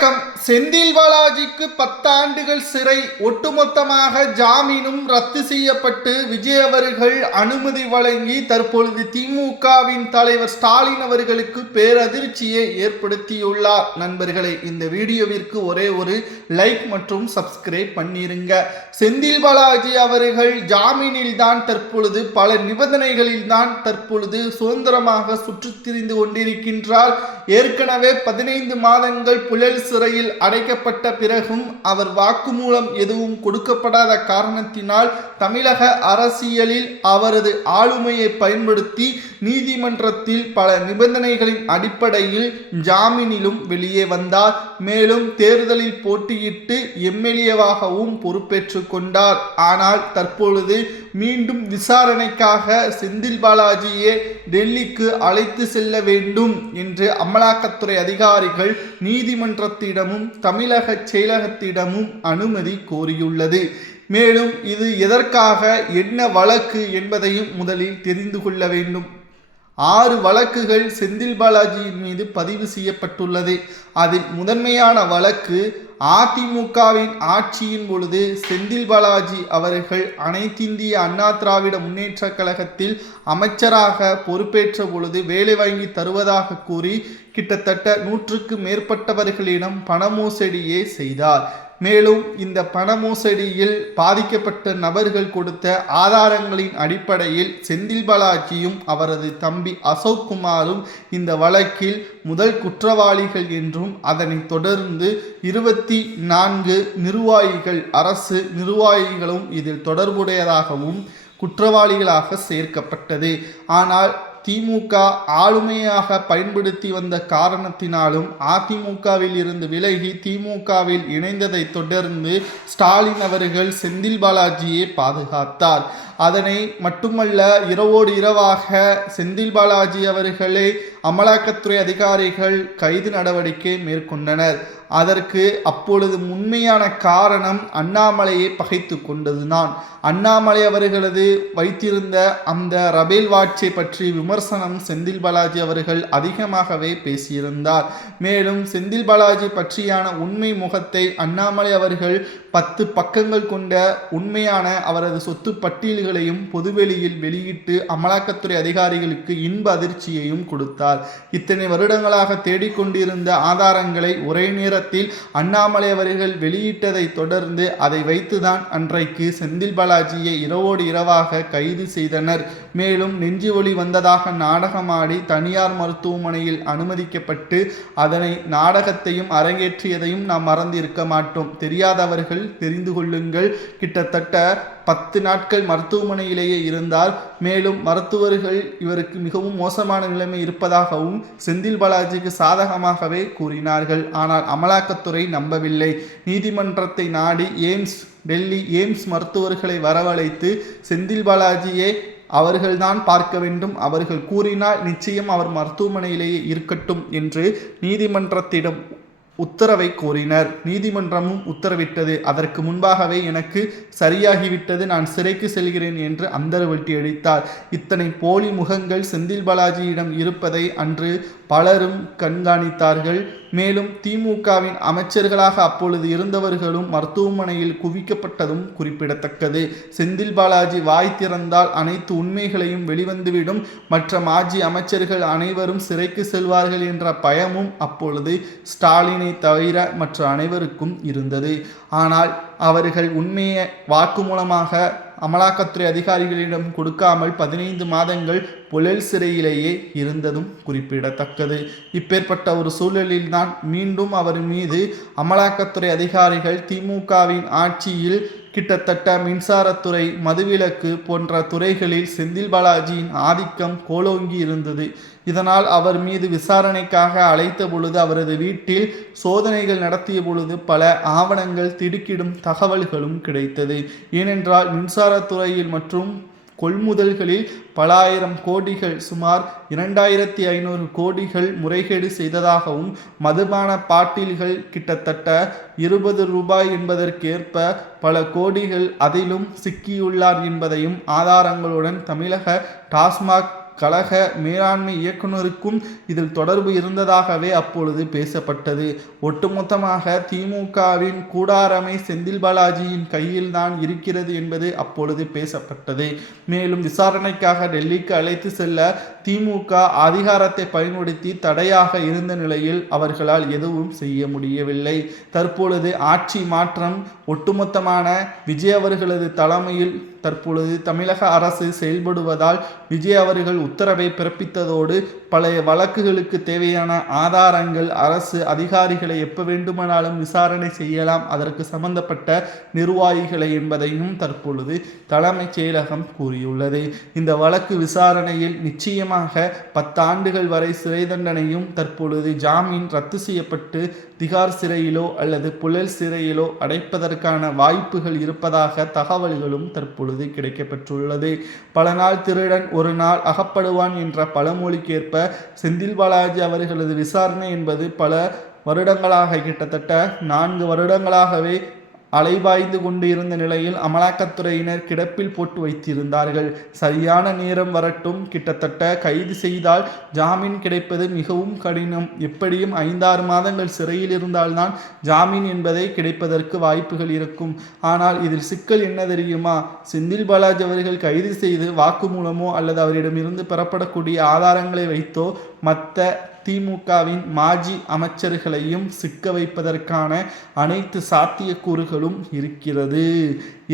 வணக்கம். செந்தில் பாலாஜிக்கு 10 ஆண்டுகள் சிறை, ஒட்டுமொத்தமாக ஜாமீனும் ரத்து செய்யப்பட்டு விஜய் அவர்கள் அனுமதி வழங்கி தற்பொழுது திமுகவின் தலைவர் ஸ்டாலின் அவர்களுக்கு பேரதிர்ச்சியை ஏற்படுத்தியுள்ளார். நண்பர்களே, இந்த வீடியோவிற்கு ஒரே ஒரு லைக் மற்றும் சப்ஸ்கிரைப் பண்ணிருங்க. செந்தில் பாலாஜி அவர்கள் ஜாமீனில் தான் தற்பொழுது பல நிபந்தனைகளில் தான் தற்பொழுது சுதந்திரமாக சுற்றித் திரிந்து கொண்டிருக்கின்றார். ஏற்கனவே 15 மாதங்கள் புழல் சிறையில் அடைக்கப்பட்ட பிறகும் அவர் வாக்குமூலம் எதுவும் கொடுக்கப்படாத காரணத்தினால் தமிழக அரசியலில் அவரது ஆளுமையை பயன்படுத்தி நீதிமன்றத்தில் பல நிபந்தனைகளின் அடிப்படையில் ஜாமீனிலும் வெளியே வந்தார். மேலும் தேர்தலில் போட்டியிட்டு எம்எல்ஏவாகவும் பொறுப்பேற்று கொண்டார். ஆனால் தற்பொழுது மீண்டும் விசாரணைக்காக செந்தில் பாலாஜியை டெல்லிக்கு அழைத்து செல்ல வேண்டும் என்று அமலாக்கத்துறை அதிகாரிகள் நீதிமன்றத்திடமும் தமிழக செயலகத்திடமும் அனுமதி கோரியுள்ளது. மேலும் இது எதற்காக, என்ன வழக்கு என்பதையும் முதலில் தெரிந்து கொள்ள வேண்டும். 6 வழக்குகள் செந்தில் பாலாஜியின் மீது பதிவு செய்யப்பட்டுள்ளது. அதில் முதன்மையான வழக்கு அதிமுகவின் ஆட்சியின் பொழுது செந்தில் பாலாஜி அவர்கள் அனைத்திந்திய அண்ணா திராவிட முன்னேற்ற கழகத்தில் அமைச்சராக பொறுப்பேற்ற பொழுது வேலை வாங்கி தருவதாக கூறி கிட்டத்தட்ட 100க்கும் மேற்பட்டவர்களிடம் பண மோசடியே செய்தார். மேலும் இந்த பண மோசடியில் பாதிக்கப்பட்ட நபர்கள் கொடுத்த ஆதாரங்களின் அடிப்படையில் செந்தில் பாலாஜியும் அவரது தம்பி அசோக் குமாரும் இந்த வழக்கில் முதல் குற்றவாளிகள் என்றும் அதனைத் தொடர்ந்து 24 நிர்வாகிகள், அரசு நிர்வாகிகளும் இதில் தொடர்புடையதாகவும் குற்றவாளிகளாக சேர்க்கப்பட்டது. ஆனால் திமுக ஆளுமையாக பயன்படுத்தி வந்த காரணத்தினாலும் அதிமுகவில் இருந்து விலகி திமுகவில் இணைந்ததை தொடர்ந்து ஸ்டாலின் அவர்கள் செந்தில் பாலாஜியை பாதுகாத்தார். அதனை மட்டுமல்ல, இரவோடு இரவாக செந்தில் பாலாஜி அவர்களை அமலாக்கத்துறை அதிகாரிகள் கைது நடவடிக்கை மேற்கொண்டனர். அதற்கு அப்பொழுது உண்மையான காரணம் அண்ணாமலையை பகைத்து கொண்டதுதான். அண்ணாமலை அவர்களது வைத்திருந்த அந்த ரபேல் வாட்சை பற்றி விமர்சனம் செந்தில் பாலாஜி அவர்கள் அதிகமாகவே பேசியிருந்தார். மேலும் செந்தில் பாலாஜி பற்றியான உண்மை முகத்தை அண்ணாமலை அவர்கள் 10 பக்கங்கள் கொண்ட உண்மையான அவரது சொத்து பட்டியல்களையும் பொதுவெளியில் வெளியிட்டு அமலாக்கத்துறை அதிகாரிகளுக்கு இன்ப அதிர்ச்சியையும் கொடுத்தார். இத்தனை வருடங்களாக தேடிக்கொண்டிருந்த ஆதாரங்களை ஒரே நேரத்தில் அண்ணாமலை அவர்கள் வெளியிட்டதை தொடர்ந்து அதை வைத்துதான் அன்றைக்கு செந்தில் பாலாஜியை இரவோடு இரவாக கைது செய்தனர். மேலும் நெஞ்சு வலி வந்ததாக நாடகமாடி தனியார் மருத்துவமனையில் அனுமதிக்கப்பட்டு அதனை நாடகத்தையும் அரங்கேற்றியதையும் நாம் மறந்திருக்க மாட்டோம். தெரியாதவர்கள் தெரிந்து கொள்ளுங்கள். கிட்டத்தட்ட 10 நாட்கள் மருத்துவமனையிலேயே இருந்தார். மேலும் மருத்துவர்கள் இவருக்கு மிகவும் மோசமான நிலைமை இருப்பதாகவும் செந்தில் பாலாஜிக்கு சாதகமாகவே கூறினார்கள். ஆனால் அமலாக்கத்துறை நம்பவில்லை. நீதிமன்றத்தை நாடி டெல்லி எய்ம்ஸ் மருத்துவர்களை வரவழைத்து செந்தில் பாலாஜியை அவர்கள்தான் பார்க்க வேண்டும், அவர்கள் கூறினால் நிச்சயம் அவர் மருத்துவமனையிலேயே இருக்கட்டும் என்று நீதிமன்றத்திடம் உத்தரவை கோரினர். நீதிமன்றமும் உத்தரவிட்டது. அதற்கு முன்பாகவே எனக்கு சரியாகிவிட்டது, நான் சிறைக்கு செல்கிறேன் என்று அந்தரவட்டி அடித்தார். இத்தனை போலி முகங்கள் செந்தில் பாலாஜியிடம் இருப்பதை அன்று பலரும் கண்காணித்தார்கள். மேலும் திமுகவின் அமைச்சர்களாக அப்பொழுது இருந்தவர்களும் மருத்துவமனையில் குவிக்கப்பட்டதும் குறிப்பிடத்தக்கது. செந்தில் பாலாஜி வாய் திறந்தால் அனைத்து உண்மைகளையும் வெளிவந்துவிடும், மற்ற மாஜி அமைச்சர்கள் அனைவரும் சிறைக்கு செல்வார்கள் என்ற பயமும் அப்பொழுது ஸ்டாலினை தவிர மற்ற அனைவருக்கும் இருந்தது. ஆனால் அவர்கள் உண்மையை வாக்குமூலமாக அமலாக்கத்துறை அதிகாரிகளிடம் கொடுக்காமல் 15 மாதங்கள் புழல் சிறையிலேயே இருந்ததும் குறிப்பிடத்தக்கது. இப்பேற்பட்ட ஒரு சூழலில்தான் மீண்டும் அவர் மீது அமலாக்கத்துறை அதிகாரிகள் திமுகவின் ஆட்சியில் கிட்டத்தட்ட மின்சாரத்துறை, மதுவிலக்கு போன்ற துறைகளில் செந்தில் பாலாஜியின் ஆதிக்கம் கோலோங்கி இருந்தது. இதனால் அவர் மீது விசாரணைக்காக அழைத்த பொழுது அவரது வீட்டில் சோதனைகள் நடத்திய பொழுது பல ஆவணங்கள், திடுக்கிடும் தகவல்களும் கிடைத்தது. ஏனென்றால் மின்சாரத்துறையில் மற்றும் கொள்முதல்களில் பல ஆயிரம் கோடிகள், சுமார் 2500 கோடிகள் முறைகேடு செய்ததாகவும், மதுபான பாட்டில்கள் கிட்டத்தட்ட 20 ரூபாய் என்பதற்கேற்ப பல கோடிகள் அதிலும் சிக்கியுள்ளார் என்பதையும் ஆதாரங்களுடன் தமிழக டாஸ்மாக் கழக மேலாண்மை இயக்குநருக்கும் இதில் தொடர்பு இருந்ததாகவே அப்பொழுது பேசப்பட்டது. ஒட்டுமொத்தமாக திமுகவின் கூடாரமை செந்தில் பாலாஜியின் கையில்தான் இருக்கிறது என்பது அப்பொழுது பேசப்பட்டது. மேலும் விசாரணைக்காக டெல்லிக்கு அழைத்து செல்ல திமுக அதிகாரத்தை பயன்படுத்தி தடையாக இருந்த நிலையில் அவர்களால் எதுவும் செய்ய முடியவில்லை. தற்பொழுது ஆட்சி மாற்றம் ஒட்டுமொத்தமான விஜய் அவர்களது தலைமையில் தற்பொழுது தமிழக அரசு செயல்படுவதால் விஜய் அவர்கள் உத்தரவை பிறப்பித்ததோடு பழைய வழக்குகளுக்கு தேவையான ஆதாரங்கள் அரசு அதிகாரிகளை எப்ப வேண்டுமானாலும் விசாரணை செய்யலாம், அதற்கு சம்பந்தப்பட்ட நிர்வாகிகளை என்பதையும் தற்பொழுது தலைமைச் செயலகம் கூறியுள்ளது. இந்த வழக்கு விசாரணையில் நிச்சயமாக 10 ஆண்டுகள் வரை சிறை தண்டனையும் தற்பொழுது ஜாமீன் ரத்து செய்யப்பட்டு திகார் சிறையிலோ அல்லது புழல் சிறையிலோ அடைப்பதற்கான வாய்ப்புகள் இருப்பதாக தகவல்களும் தற்பொழுது கிடைக்கப்பெற்றுள்ளது. பல நாள் திருடன் ஒரு நாள் அகப்படுவான் என்ற பழமொழிக்கேற்ப செந்தில் பாலாஜி அவர்களது விசாரணை என்பது பல வருடங்களாக கிட்டத்தட்ட 4 வருடங்களாகவே அலைபாய்ந்து கொண்டு இருந்த நிலையில் அமலாக்கத்துறையினர் கிடப்பில் போட்டு வைத்திருந்தார்கள். சரியான நேரம் வரட்டும், கிட்டத்தட்ட கைது செய்தால் ஜாமீன் கிடைப்பது மிகவும் கடினம். எப்படியும் 5-6 மாதங்கள் சிறையில் இருந்தால்தான் ஜாமீன் என்பதை கிடைப்பதற்கு வாய்ப்புகள் இருக்கும். ஆனால் இதில் சிக்கல் என்ன தெரியுமா? செந்தில் பாலாஜி அவர்கள் கைது செய்து வாக்குமூலமோ அல்லது அவரிடமிருந்து பெறப்படக்கூடிய ஆதாரங்களை வைத்தோ மற்ற திமுகவின் மாஜி அமைச்சர்களையும் சிக்க வைப்பதற்கான அனைத்து சாத்தியக்கூறுகளும் இருக்கிறது.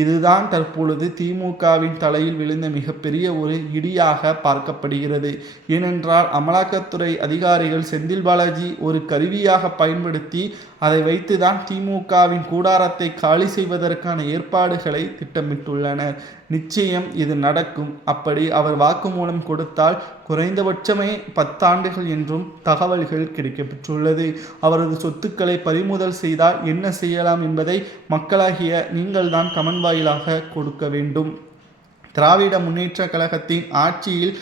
இதுதான் தற்பொழுது திமுகவின் தலையில் விழுந்த மிகப்பெரிய ஒரு இடியாக பார்க்கப்படுகிறது. ஏனென்றால் அமலாக்கத்துறை அதிகாரிகள் செந்தில் பாலாஜி ஒரு கருவியாக பயன்படுத்தி அதை வைத்துதான் திமுகவின் கூடாரத்தை காலி செய்வதற்கான ஏற்பாடுகளை திட்டமிட்டுள்ளனர். நிச்சயம் இது நடக்கும். அப்படி அவர் வாக்குமூலம் கொடுத்தால் குறைந்தபட்சமே 10 ஆண்டுகள் என்றும் தகவல்கள் கிடைக்கப்பெற்றுள்ளது. அவரது சொத்துக்களை பறிமுதல் செய்தால் என்ன செய்யலாம் என்பதை மக்களாகிய நீங்கள் தான் கமெண்ட் வாயிலாக கொடுக்க வேண்டும். திராவிட முன்னேற்ற கழகத்தின் ஆட்சியில்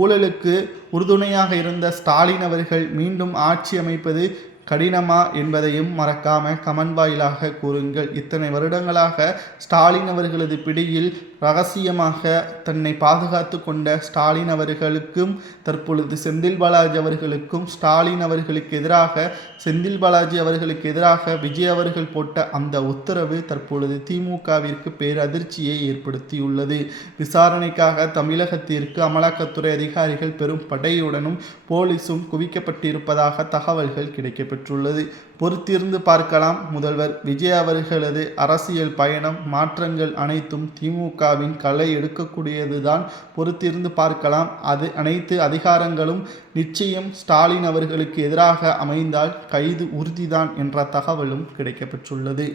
ஊழலுக்கு உறுதுணையாக இருந்த ஸ்டாலின் அவர்கள் மீண்டும் ஆட்சி அமைப்பது கடினமா என்பதையும் மறக்காம கமெண்ட் வாயிலாக கூறுங்கள். இத்தனை வருடங்களாக ஸ்டாலின் அவர்களது பிடியில் ரகசியமாக தன்னை பாதுகாத்து கொண்ட ஸ்டாலின் அவர்களுக்கும் தற்பொழுது செந்தில் பாலாஜி அவர்களுக்கும் ஸ்டாலின் அவர்களுக்கு எதிராக செந்தில் பாலாஜி அவர்களுக்கு எதிராக விஜய் அவர்கள் போட்ட அந்த உத்தரவு தற்பொழுது திமுகவிற்கு பேரதிர்ச்சியை ஏற்படுத்தியுள்ளது. விசாரணைக்காக தமிழகத்திற்கு அமலாக்கத்துறை அதிகாரிகள் பெரும் படையுடனும் போலீஸும் குவிக்கப்பட்டிருப்பதாக தகவல்கள் கிடைக்கப்பெற்றுள்ளது. பொறுத்திருந்து பார்க்கலாம். முதல்வர் விஜய் அவர்களது அரசியல் பயணம் மாற்றங்கள் அனைத்தும் திமுகவின் களை எடுக்கக்கூடியதுதான். பொறுத்திருந்து பார்க்கலாம். அது அனைத்து அதிகாரங்களும் நிச்சயம் ஸ்டாலின் அவர்களுக்கு எதிராக அமைந்தால் கைது உறுதிதான் என்ற தகவலும் கிடைக்கப்பெற்றுள்ளது.